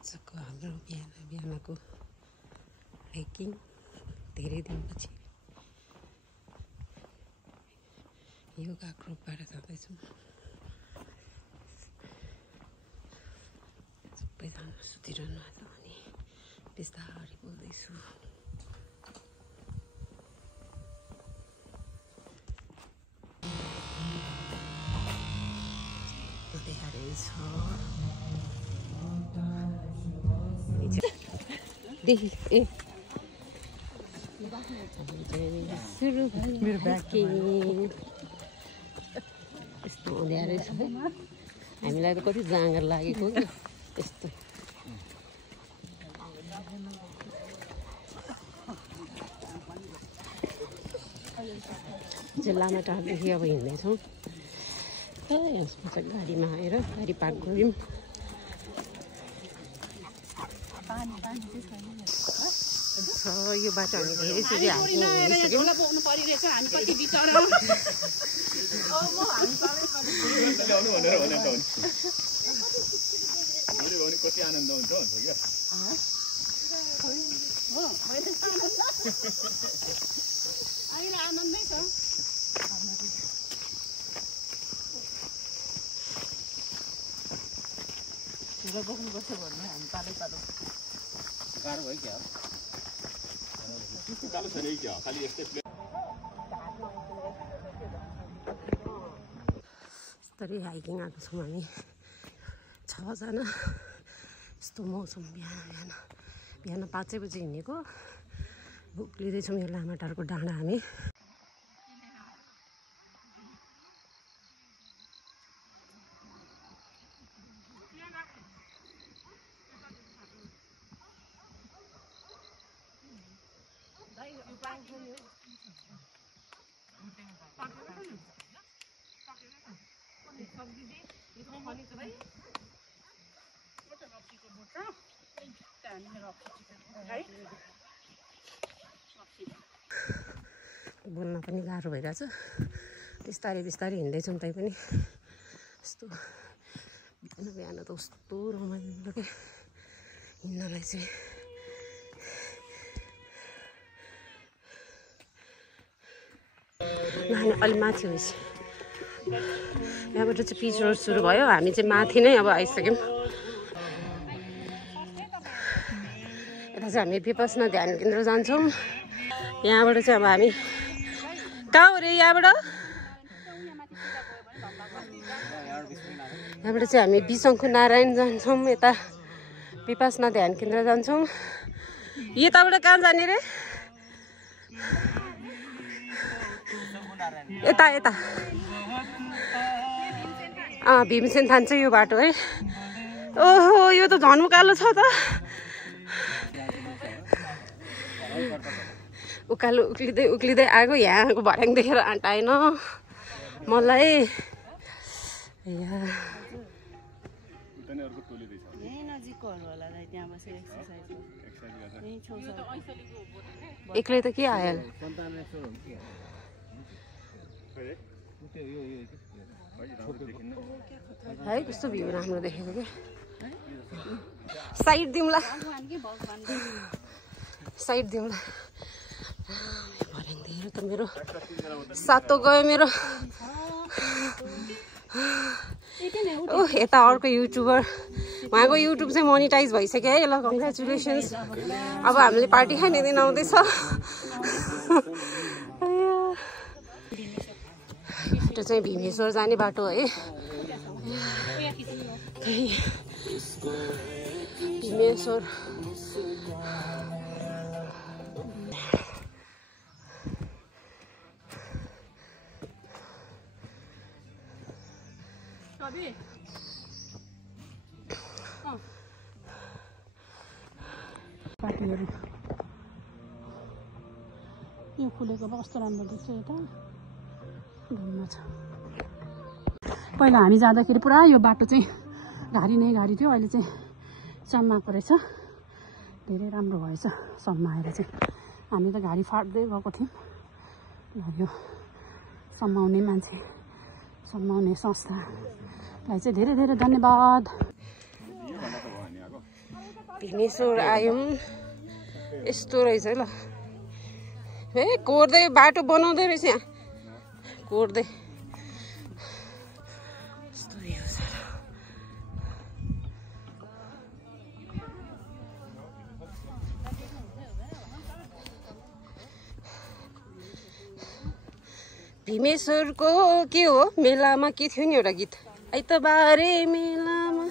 आजको हाम्रो बिहानको हाइकिङ धेरै दिनपछि योगा ग्रुपबाट जाँदैछौँ। सबैजना सुतिरहनु भएको छ अनि बिस्तारै बोल्दैछु। सुरु मेरो यस्तो हुँदो रहेछ है। हामीलाई त कति जाँगर लागेको यस्तो। लामाटारदेखि अब हिँड्दैछौँ। यसमा चाहिँ गाडीमा आएर गाडी पार्क गऱ्यौँ। यो बाटो हामी धेरैचोटि हालिसक्यौँ। कति आनन्द हुन्छ भन्छ क्या अहिले आनन्दै छ। बस्नुपर्छ भन्नु हामी पालै पालो गाह्रो भयो क्या गाह्रो छैन क्या खालि यस्तै यस्तरी हाइकिङ आएको छौँ हामी 6 जना। यस्तो मौसम बिहान 5 बजी हिँडेको उक्लिँदैछौँ। यो लामाटारको डाँडा हामी बोल्न पनि गाह्रो भइरहेछ। बिस्तारै हिँड्दैछौँ तै पनि यस्तो बिहान त कस्तो रमाइलो के हिँड्नलाई चाहिँ। नानी अलि माथि होस्। यहाँबाट चाहिँ पिच रोड सुरु भयो। हामी चाहिँ माथि नै अब आइसक्यौँ। यता चाहिँ हामी विपसना ध्यान केन्द्र जान्छौँ। यहाँबाट चाहिँ अब हामी कहाँ हो रे यहाँबाट चाहिँ हामी बिसङ्खु नारायण जान्छौँ। यता विपसना ध्यान केन्द्र जान्छौँ। यताबाट कहाँ जाने रे? यता भीमसेन थान चाहिँ यो बाटो है। ओहो यो त झन् उकालो छ त। उकालो उक्लिँदै आएको। यहाँको भर्याङ देखेर आँटाएन मलाई। एक्लै त के आयो है। कस्तो भ्यू राम्रो देखेको क्या। साइड दिउँला भर्याङ देखेर त मेरो सातो गयो मेरो। यता अर्को युट्युबर उहाँको युट्युब चाहिँ मोनिटाइज भइसक्यो है। ल कङ्ग्रेचुलेसन्स। अब हामीले पार्टी खाने दिन आउँदैछ। यो चाहिँ भीमेश्वर जाने बाटो है। भीमेश्वर पार्टीहरू यो फुलेको कस्तो राम्रो देख्छ। यता घुम्न छ। पहिला हामी जाँदाखेरि पुरा यो बाटो चाहिँ घारी थियो। अहिले चाहिँ सम्माएको रहेछ। धेरै राम्रो भएछ सम्माएर चाहिँ। हामी त घारी फाट्दै गएको थियौँ। यो सम्माउने मान्छे सम्माउने संस्थालाई चाहिँ धेरै धेरै धन्यवाद। भिमेश्वर आयौँ यस्तो रहेछ ल ए कोर्दै बाटो बनाउँदै रहेछ यहाँ कोर्दै यस्तो भ्यू छ भीमेश्वरको के हो मेलामा के थियो नि एउटा गीत आइतबारे मेलामा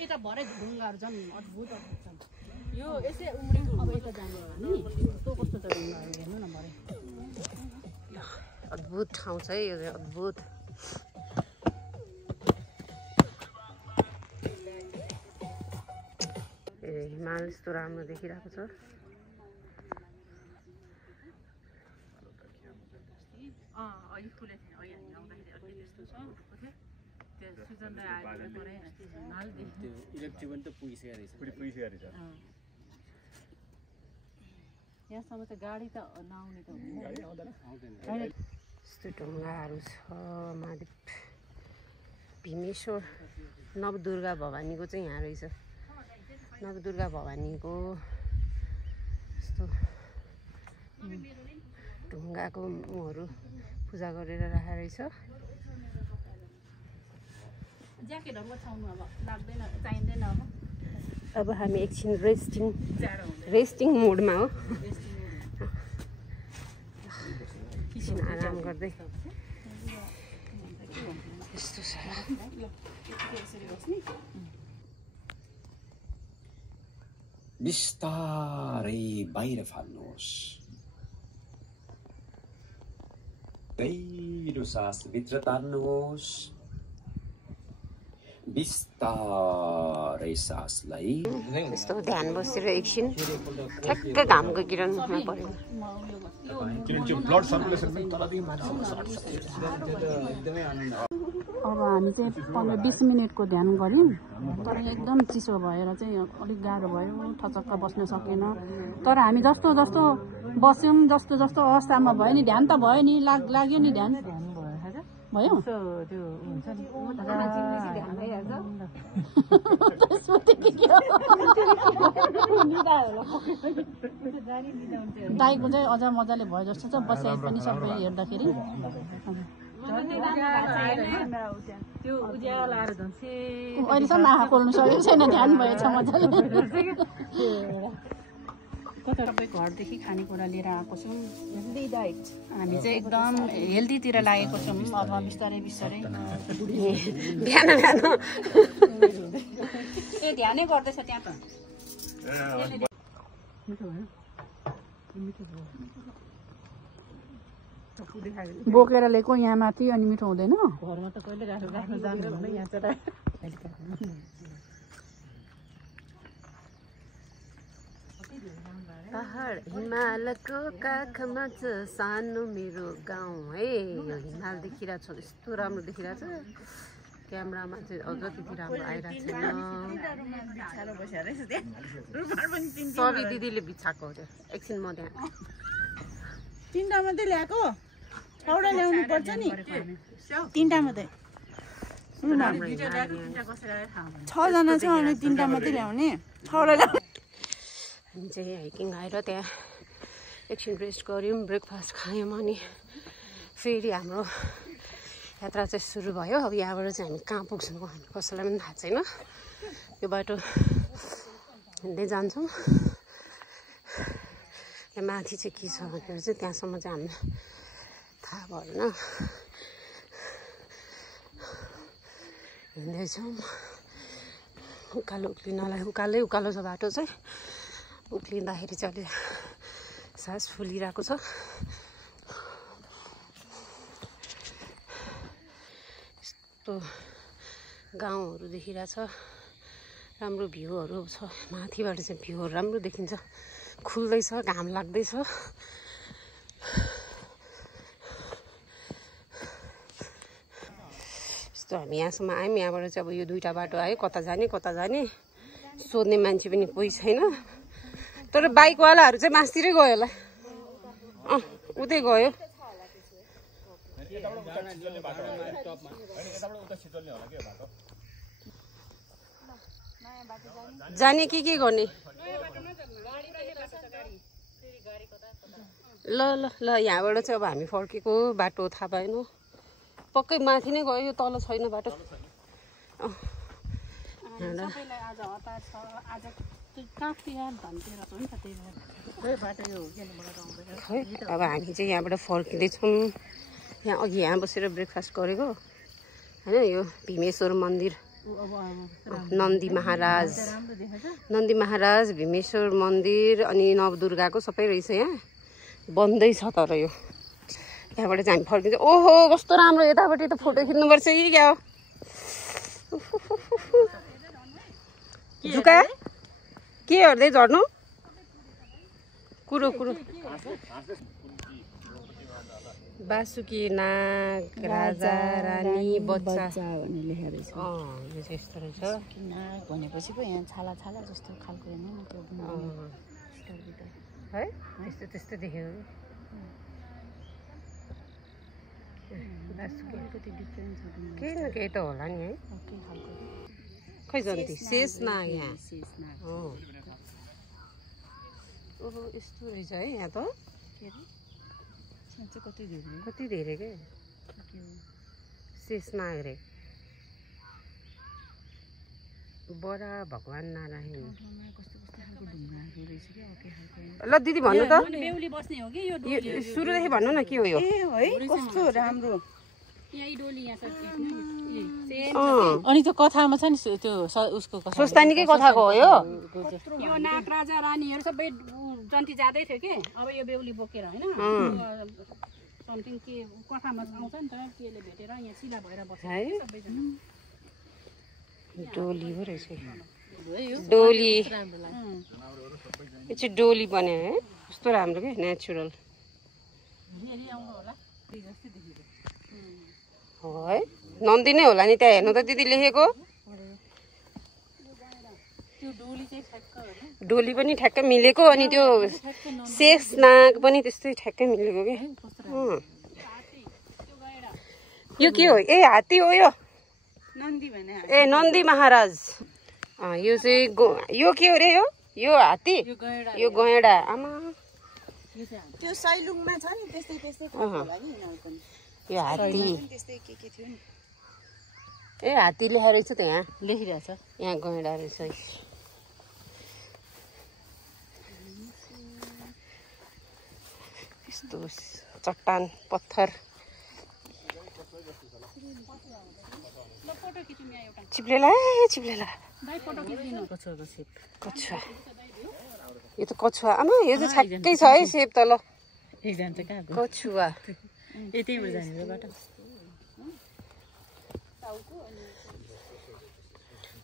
यता भरे ढुङ्गाहरू छन् अद्भुत यो यसै उम्रेको अब यता जानु होला नि कस्तो कस्तो छ ढुङ्गाहरू हेर्नु न भरे अद्भुत ठाउँ छ है यो अद्भुत हिमाल यस्तो राम्रो देखिरहेको छ यहाँसम्म त गाडी त नआउने त यस्तो ढुङ्गाहरू छ महादेव भीमेश्वर नवदुर्गा भवानीको चाहिँ यहाँ रहेछ नवदुर्गा भवानीको यस्तो ढुङ्गाको मुहहरू पूजा गरेर राखेको रहेछ ज्याकेटहरू छाउनु अब लाग्दैन चाहिँदैन अब हामी एकछिन रेस्टिङ मोडमा हो एकछिन आराम गर्दै यस्तो छ बिस्तारै बाहिर फाल्नुहोस् गहिरो सास भित्र तान्नुहोस् बिस्तारै सासलाई यस्तो ध्यान बसेर एकछिन ठ्याक्क घामको किरणमा पर्यो अब हामी चाहिँ 15-20 मिनटको ध्यान गऱ्यौँ तर एकदम चिसो भएर चाहिँ अलिक गाह्रो भयो थचक्क बस्न सकेन तर हामी जस्तो जस्तो बस्यौँ जस्तो जस्तो अवस्थामा भयो नि ध्यान त भयो नि लाग्यो नि ध्यान भयो दाइको चाहिँ अझ मजाले भयो जस्तो छ बसाइ पनि सबै हेर्दाखेरि अहिलेसम्म आँखा खोल्नु सकेको छैन ध्यान भएछ मजाले सबै घरदेखि खानेकुरा लिएर आएको छौँ हामी चाहिँ एकदम हेल्दीतिर लागेको छौँ अब बिस्तारै बिस्तारै बिहान ए ध्यानै गर्दैछ त्यहाँ त बोकेर ल्याएको यहाँ माथि अनि मिठो हुँदैन घरमा त कहिले राख्नु जानु यहाँ चाहिँ पहाड हिमालको काखमा छ सानो मेरो गाउँ है यो हिमाल देखिरहेको छ यस्तो राम्रो देखिरहेको छ क्यामेरामा चाहिँ अझ त्यति राम्रो आइरहेको छैन सबै दिदीले बिछाएको हो त्यो एकछिन म त्यहाँ 3टा मात्रै ल्याएको 6वटा ल्याउनु पर्छ नि 3टा मात्रै 6जना छ अनि 3टा मात्रै ल्याउने 6वटा हामी चाहिँ हाइकिङ आएर त्यहाँ एकछिन रेस्ट गऱ्यौँ ब्रेकफास्ट खायौँ अनि फेरि हाम्रो यात्रा चाहिँ सुरु भयो अब यहाँबाट चाहिँ हामी कहाँ पुग्छौँ हामी कसैलाई पनि थाहा छैन यो बाटो हिँड्दै जान्छौँ यहाँ माथि चाहिँ के छ भनेर चाहिँ त्यहाँसम्म चाहिँ हामीलाई थाहा भएन हिँड्दैछौँ उकालो उक्लिनलाई उकालो छ बाटो चाहिँ उक्लिँदाखेरि चाहिँ अलि सास फुलिरहेको छ यस्तो गाउँहरू देखिरहेछ राम्रो भ्यूहरू छ माथिबाट चाहिँ भ्यूहरू राम्रो देखिन्छ खुल्दैछ घाम लाग्दैछ यस्तो हामी यहाँसम्म आयौँ यहाँबाट चाहिँ अब यो 2टा बाटो आयो कता जाने सोध्ने मान्छे पनि कोही छैन तर बाइकवालाहरू चाहिँ मास्तिरै गयो होला उतै गयो जाने के गर्ने ल ल ल यहाँबाट चाहिँ अब हामी फर्केको बाटो थाहा पाएन पक्कै माथि नै गयो तल छैन बाटो अब हामी चाहिँ यहाँबाट फर्किँदैछौँ यहाँ अघि यहाँ बसेर ब्रेकफास्ट गरेको होइन यो भीमेश्वर मन्दिर नन्दी महाराज भीमेश्वर मन्दिर अनि नवदुर्गाको सबै रहेछ यहाँ बन्दै छ तर यो यहाँबाट चाहिँ हामी फर्किन्छ ओहो कस्तो राम्रो यतापट्टि त फोटो खिच्नुपर्छ कि क्या हो जुका के हेर्दै झर्नु कुरो बासुकी नाग राजा रानी बच्चा भन्ने लेखेर छ यो चाहिँ यस्तो रहेछ नाग भनेपछि पो यहाँ छाला जस्तो खालको हैन त्यो है त्यस्तो देख्यो केही न केही त होला नि है खै जन्ती शेष नाग यहाँ ओहो यस्तो रहेछ है यहाँ त कति धेरै के शेष नाग रे बडा भगवान नारायण ल दिदी भन्नु त सुरुदेखि भन्नु न के हो यो कस्तो राम्रो अनि त्यो कथामा छ नि त्यो उसको स्वस्तानीकै कथाको हो यो नाग राजा रानीहरू सबै जन्ती जाँदै थियो कि अब यो बेहुली बोकेर होइन समथिङ के कथामा आउँछ नि त केले भेटेर यहाँ सिला भएर बस्छ है डोली पो रहेछ डोली यो चाहिँ डोली बन्यो है कस्तो राम्रो क्या नेचुरल हो है नन्दी नै होला नि त्यहाँ हेर्नु त दिदी लेखेको डोली पनि ठ्याक्कै मिलेको अनि त्यो शेष नाग पनि त्यस्तै ठ्याक्कै मिलेको क्या यो के हो ए हात्ती हो यो ए नन्दी महाराज यो चाहिँ यो के हो रे यो हात्ती यो गैँडा आमा त्यो सैलुङमा छ नि त्यस्तै यो हात्ती ए हात्ती लेखेर रहेछ त यहाँ लेखिरहेछ यहाँ गैँडा रहेछ यस्तो चट्टान पत्थर चिप्लेला कछुवा यो त कछुवा आमा यो त छ्याक्कै छ है सेप त ल कछुवा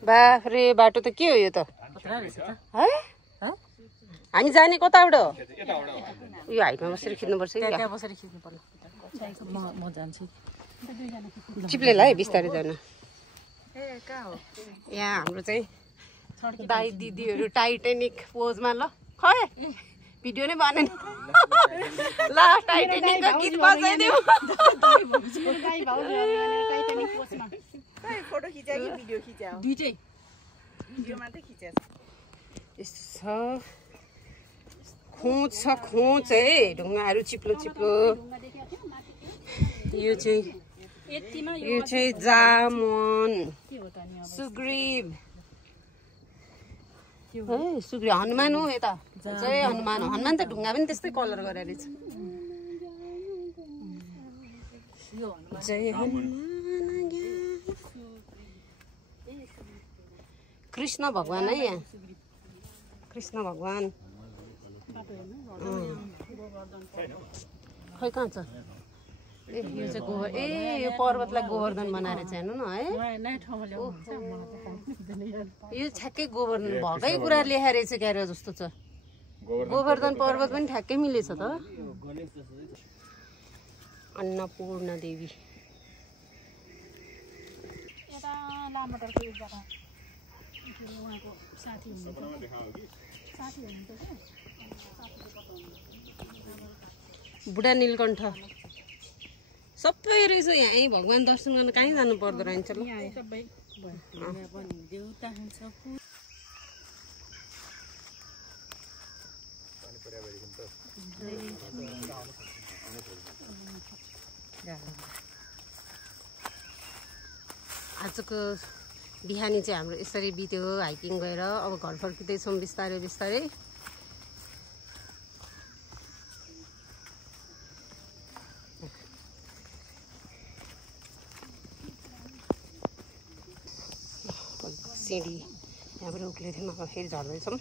बाफ्रे बाटो त के हो यो त है हामी जाने कताबाट हो यो हाइटमा बसेर खिच्नुपर्छ म जान्छु चिप्लेला है बिस्तारै जान यहाँ हाम्रो चाहिँ दाइ दिदीहरू टाइटेनिक पोजमा ल खै भिडियो नै बनेन ल टाइटेनिकको गीत बजाइदेऊ फोटो खिचा कि भिडियो खिचा दुईटै भिडियो मात्रै खिचा यस्तो खोज छ खोज है ढुङ्गाहरू चिप्लो यो चाहिँ जामुन सुग्रीव हनुमान हो यता जय हनुमान त ढुङ्गा पनि त्यस्तै कलर गरेर रहेछ जय हनुमान कृष्ण भगवान है यहाँ कृष्ण भगवान खै कहाँ छ ए यो चाहिँ गोबर ए यो पर्वतलाई गोवर्धन बनाएर चाहिँ हेर्नु न है यो ठ्याक्कै गोवर्धन भएकै कुरा लेखाएर चाहिँ क्यारे जस्तो छ गोवर्धन पर्वत पनि ठ्याक्कै मिलेछ त अन्नपूर्ण देवी बुढा नीलकण्ठ सबै रहेछ यहाँ भगवान दर्शन गर्न कहीँ जानु पर्दो रहेछ ल आजको बिहानी चाहिँ हाम्रो यसरी बित्यो हाइकिङ गएर। अब घर फर्किँदैछौँ बिस्तारै बिस्तारै। सिँढी यहाँबाट उक्लिँदै फेरि झर्दैछौँ।